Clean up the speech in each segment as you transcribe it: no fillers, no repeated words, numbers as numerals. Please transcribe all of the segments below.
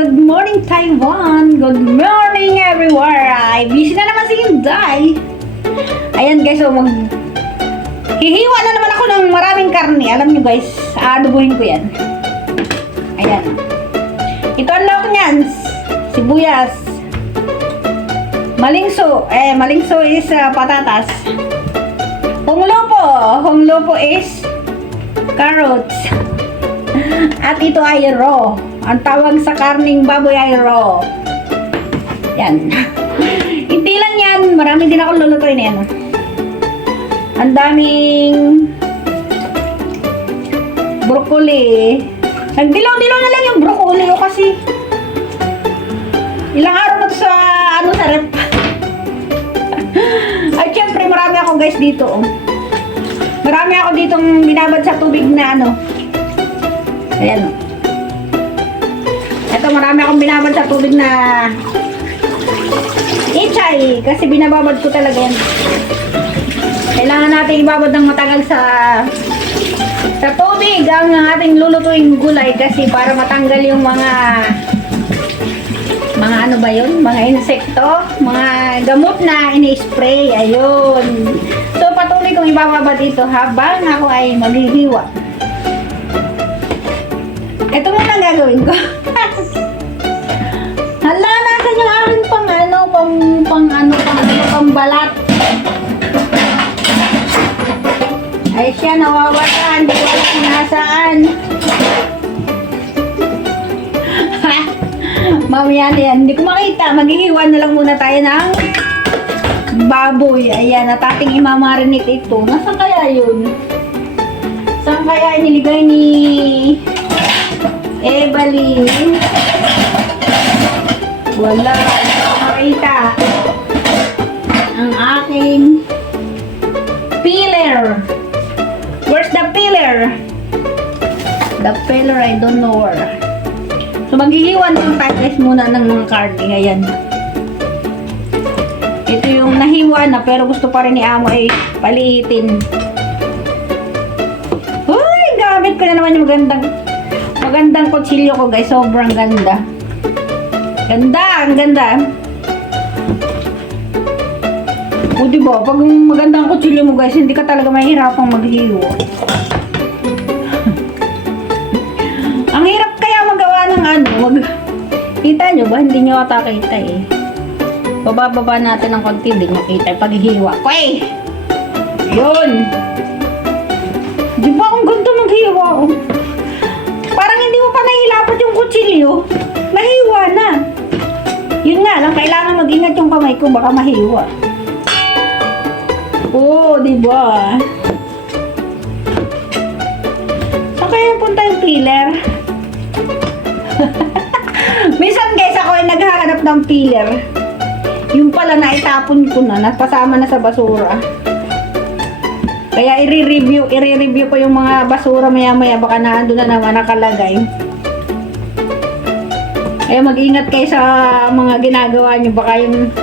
Good morning, Taiwan! Good morning, everywhere! Ay, busy na naman si Inday. Ayan guys, so hihiwa na naman ako ng maraming karne. Alam nyo guys, aadobuhin ko yan. Ayan. Ito ang lawak niyan. Sibuyas. Malingso. Malingso is patatas. Honglupo. Honglupo is carrots. At ito ay raw. Ang tawag sa karning baboy ay raw. Yan. Hindi lang yan. Marami din ako lulutuin yan. Ang daming broccoli. Nagdilaw-dilaw na lang yung broccoli o kasi ilang araw na to sa sa rep. At syempre marami ako guys dito. Marami ako ditong binabad sa tubig na Ayan. Ito marami akong binabad sa tubig na ichay. Kasi binababad ko talaga yan. Kailangan natin ibabad ng matagal sa tubig ang ating lulutuing gulay. Kasi para matanggal yung mga ano ba yun? Mga insekto. Mga gamot na ini-spray. Ayun. So patuloy kong ibababad ito habang ako ay maghihiwa. Ito muna ang gagawin ko. Hala, nasan yung aking pambalat. Ay siya, nawawala. Hindi ko alam kung nasaan. Mamaya na yan. Hindi ko makita. Maghihiwa na lang muna tayo ng baboy. Ayan, at ating imamarinate ito. Nasaan kaya yun? Saan kaya iniligay ni Evelyn? Wala. Hindi ko makita. Ang aking peeler. Where's the peeler? The peeler, I don't know where. So, maghihiwan ng package muna ng mga karne. Ayan. Ito yung nahiwa na pero gusto pa rin ni Amo ay paliitin. Uy, gamit ko na naman yung magandang kutsilyo ko guys. Sobrang ganda. Ganda, ang ganda. O diba, pag magandang kutsilyo mo guys, hindi ka talaga mahihirapang maghiwa. Ang hirap kaya magawa ng kita nyo ba? Hindi nyo ata kita eh. Bababa natin ng konti, hindi nyo kita yung paghihiwa ko eh. Yun. Di ba ang ganda maghiwa oh. Parang hindi mo pa nahilapat yung kutsilyo. Nahiwa na. Yun nga lang, kailangan mag-ingat yung kamay ko, baka mahiwa. Oo, di ba? Saan kaya punta yung peeler? Minsan guys, ako ay naghahanap ng peeler. Yung pala na itapon ko na, napasama na sa basura. Kaya i-review ko yung mga basura maya-maya, baka naandun na naman nakalagay. Kaya mag-ingat kayo sa mga ginagawa nyo, baka yung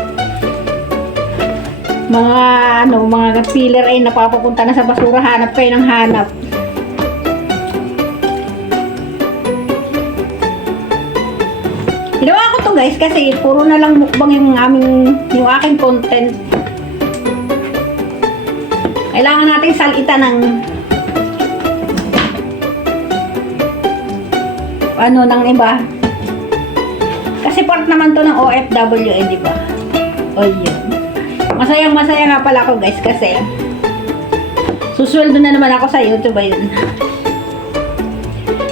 mga peeler ay napapapunta na sa basura, hanap kayo ng hanap. Ginawa ko to guys kasi puro na lang mukbang yung aking content. Kailangan natin salita ng ng iba. Kasi part naman to ng OFW di ba? O yun. Masayang-masaya nga pala ako guys kasi susweldo na naman ako sa YouTube ayun.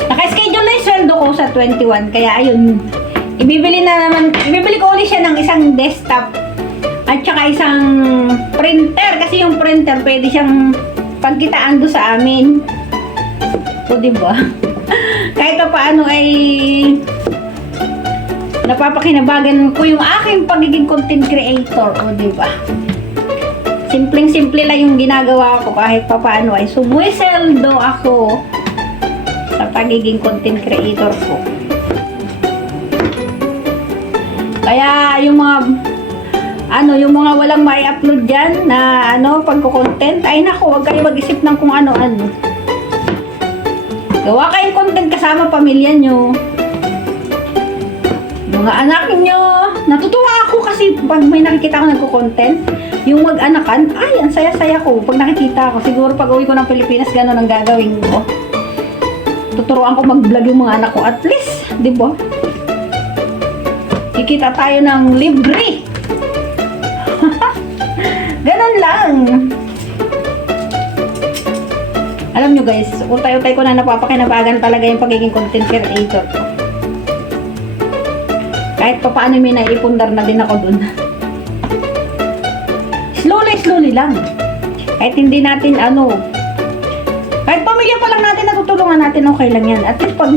Naka-schedule na yung sweldo ko sa 21 kaya ayun. Ibibili ko ulit siya ng isang desktop at saka isang printer kasi yung printer pwede siyang pagkitaan do sa amin. So, diba? Kahit pa paano ay napapakinabagan ko yung aking pagiging content creator. O, diba? Simpleng-simple lang yung ginagawa ko kahit pa paano ay sumuiseldo ako sa pagiging content creator ko. Kaya yung mga walang mai-upload dyan na pagko-content, ay naku, wag kayo mag-isip ng kung ano-ano. Gawa kayong content kasama pamilya nyo. Mga anak nyo. Natutuwa ako kasi pag may nakikita ko nagko-content, yung mag-anakan, ay, ang saya-saya ko. Pag nakikita ko, siguro pag uwi ko ng Pilipinas, gano'n ang gagawin ko. Tuturuan ko mag-vlog yung mga anak ko. At least, di ba? Kikita tayo ng libre. Ganon lang. Alam nyo guys, utay-utay ko na napapakinabagan talaga yung pagiging content creator ko. Kahit pa paano may naipundar na din ako dun. Slowly lang. Kahit hindi natin kahit pamilya pa lang natin natutulungan natin, okay lang yan. At least pag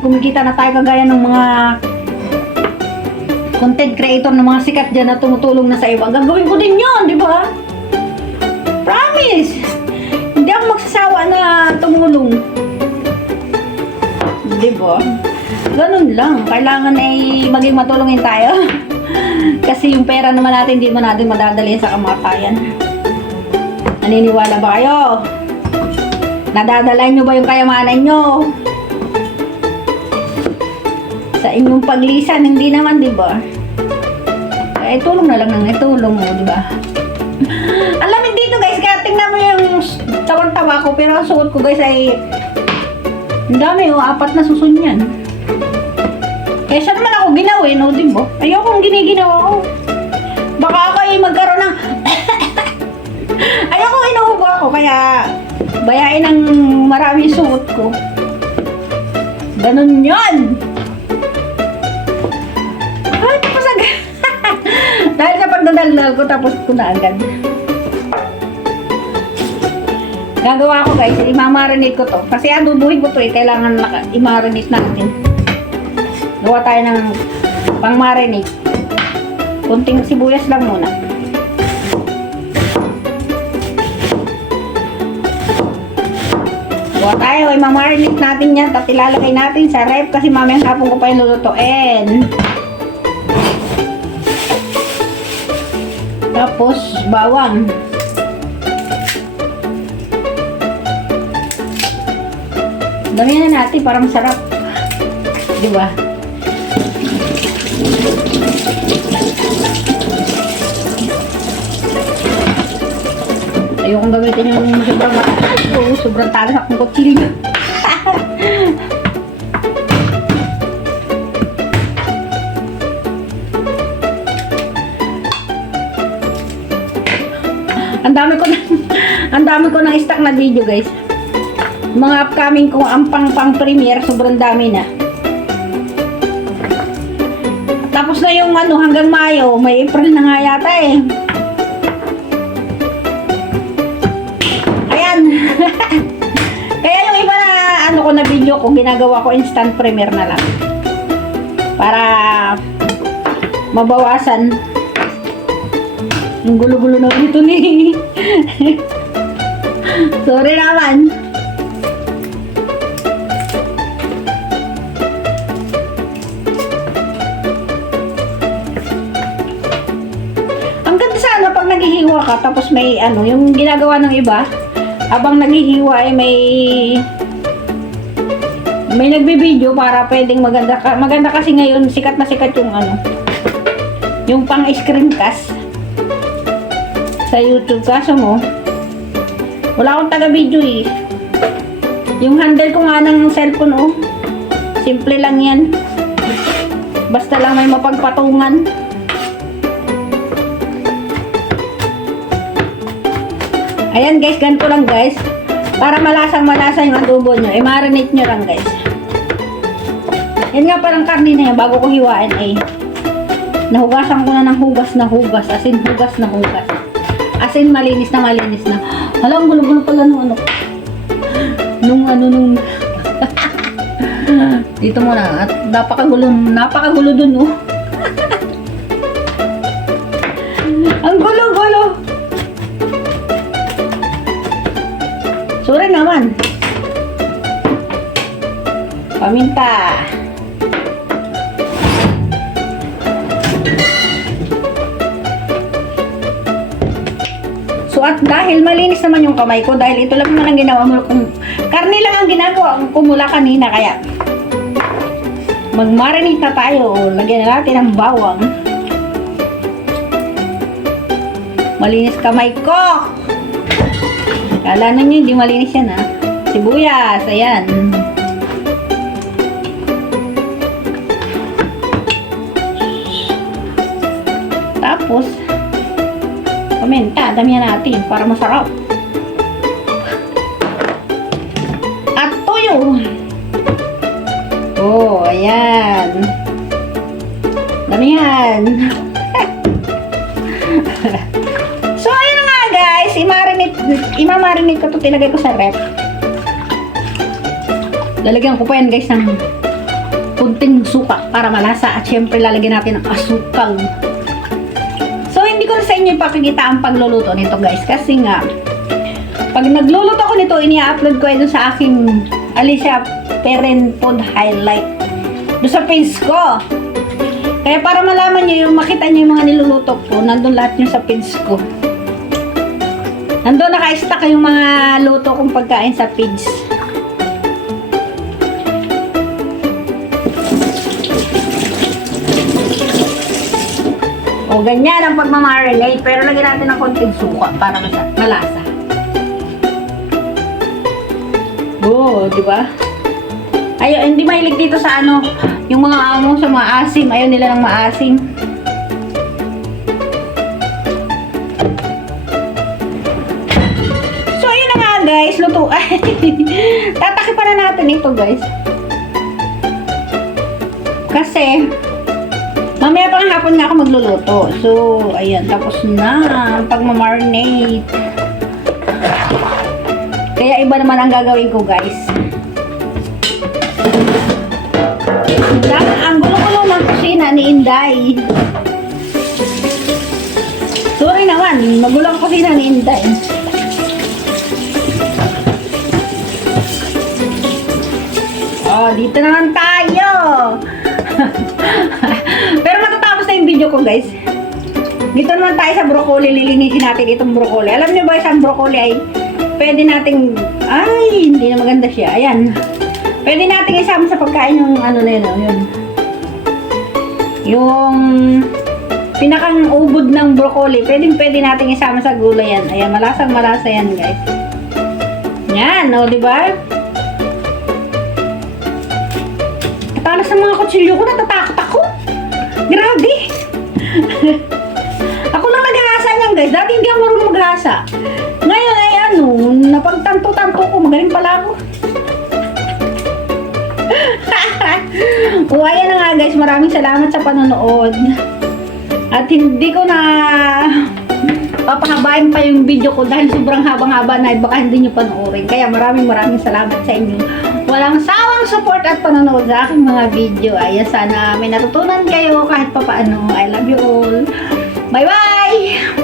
kumikita na tayo kagaya ng mga content creator ng mga sikat dyan na tumutulong na sa iba, gagawin ko din yun, di ba? Promise! Hindi ako magsasawa na tumulong. Di ba? Ganun lang. Kailangan ay maging matulungin tayo. Kasi yung pera naman natin, hindi mo natin madadali sa kamatayan. Naniniwala ba kayo? Nadadala nyo ba yung kayamanan nyo? Sa inyong paglisan, hindi naman, di ba? Eh, tulong na lang ng itulong mo, di ba? Alamin dito guys, kaya tingnan mo yung tawang-tawa ko, pero ang suot ko guys ay ang dami, 4 na susun yan. Kaya siya naman ako ginawin, no, di ba? Ayokong giniginawa ko. Baka ako ay magkaroon ng ayoko inuubo ako, kaya bayain ng marami suot ko. Ganun yun! Ay, tapos agad. Dahil sa pagdadaldal ko, tapos ko na agad. Gagawa ko guys, imamarinate ko to. Kasi adubuhin ko to kailangan i-marinate natin. Gawa tayo ng pang-marinate. Kunting sibuyas lang muna. Gawa tayo, i-marinate natin yan. Tapos ilalagay natin sa ref kasi mamayang hapon ko pa yung lulutuin. Tapos, bawang. Damihan na natin para masarap. Di ba? Ayokong gamitin yung sobrang mataas. Sobrang talas akong kutsilyo. Ang dami ko ng stock na video guys. Mga upcoming ko ang pang premiere, sobrang dami na. Tapos na yung hanggang Mayo, may April na nga yata eh. Ayan. Kaya yung iba na ko na video ko, ginagawa ko instant premiere na lang. Para mabawasan yung gulo-gulo na dito ni. Sorry naman. Ang ganda sana pag naghihiwa ka tapos may yung ginagawa ng iba habang naghihiwa ay may nagbi-video para pwedeng maganda kasi ngayon sikat na sikat yung pang screencast sa YouTube. Kaso mo wala akong taga-video eh. Yung handle ko nga ng cellphone simple lang yan. Basta lang may mapagpatungan. Ayan guys, ganito lang guys. Para malasang-malasa yung adobo nyo, i-marinate nyo lang guys. Yan nga parang karne na yan, bago ko hiwain nahugasan ko na ng hugas na hugas. As in hugas na hugas. As in malinis na malinis na. Hala, ang gulo-gulo pala nung dito muna. At napakagulo dun ang gulo-gulo. Sorry naman. Paminta. So at dahil malinis naman yung kamay ko, dahil ito lang naman ang ginawa mo, karne lang ang ginagawa ko mula kanina, kaya Mag-marinate na tayo. Lagyan na natin ng bawang. Malinis kamay ko. Kala na nyo, hindi malinis yan ha. Sibuyas, ayan. Tapos, paminta, damihan natin para masarap. At tuyo. Oh, ayan. Damihan. So, ayun na nga guys. Ima-marinate ko ito. Tinagay ko sa rep. Lalagyan ko pa yan guys ng kunting suka para malasa. At syempre lalagyan natin ng asukal. So, hindi ko na sa inyo ipakikita ang pagluluto nito guys. Kasi nga, pag nagluluto ko nito, ini-upload ko ito sa aking Alicia Perrin Food Highlight. Doon sa page ko. Kaya para malaman nyo yung makita nyo yung mga niluluto ko, nandun lahat nyo sa page ko. Nandun naka-stack yung mga luto kong pagkain sa page. O, ganyan ang pagmamarinate. Pero lagyan natin ng konting suka para malasa. Oo, di ba? Ayaw, hindi mahilig dito sa ano, yung mga amo sa maasim. Ayaw nila ng maasim. So, ayun na nga guys. Luto. Tatakipan na natin ito guys. Kasi, mamaya pang hapon nga ako magluluto. So, ayan. Tapos na ang pagmamarinate. Kaya iba naman ang gagawin ko guys. Ang gulo-gulo ng kusina ni Inday. Sorry naman, magulo ang kusina ni Inday. Oh, dito naman tayo. Pero matatapos na yung video ko guys. Dito naman tayo sa broccoli. Lilinisin natin itong broccoli. Alam niyo ba isang broccoli ay pwede nating, ay, hindi na maganda siya. Ayan. Pwede nating isama sa pagkain yung ano na yun. Yung pinakang ubod ng broccoli. Pwede nating isama sa gulay yan. Ayan, malasang-malasa yan, guys. Yan, o, diba? Katalas ng mga kutsilyo ko, natatakot ako. Grabe. Ako lang naghahasa niyan, guys. Dati hindi ako marunong maghasa. Ngayon ay ano, napagtanto-tanto ko, magaling pala ako. O, ayan na nga guys, maraming salamat sa panonood. At hindi ko na papahabain pa yung video ko dahil sobrang habang-haba na baka hindi nyo panoorin. Kaya maraming salamat sa inyo. Walang sawang support at panonood sa aking mga video. Ayan, sana may natutunan kayo kahit papaano. I love you all. Bye-bye!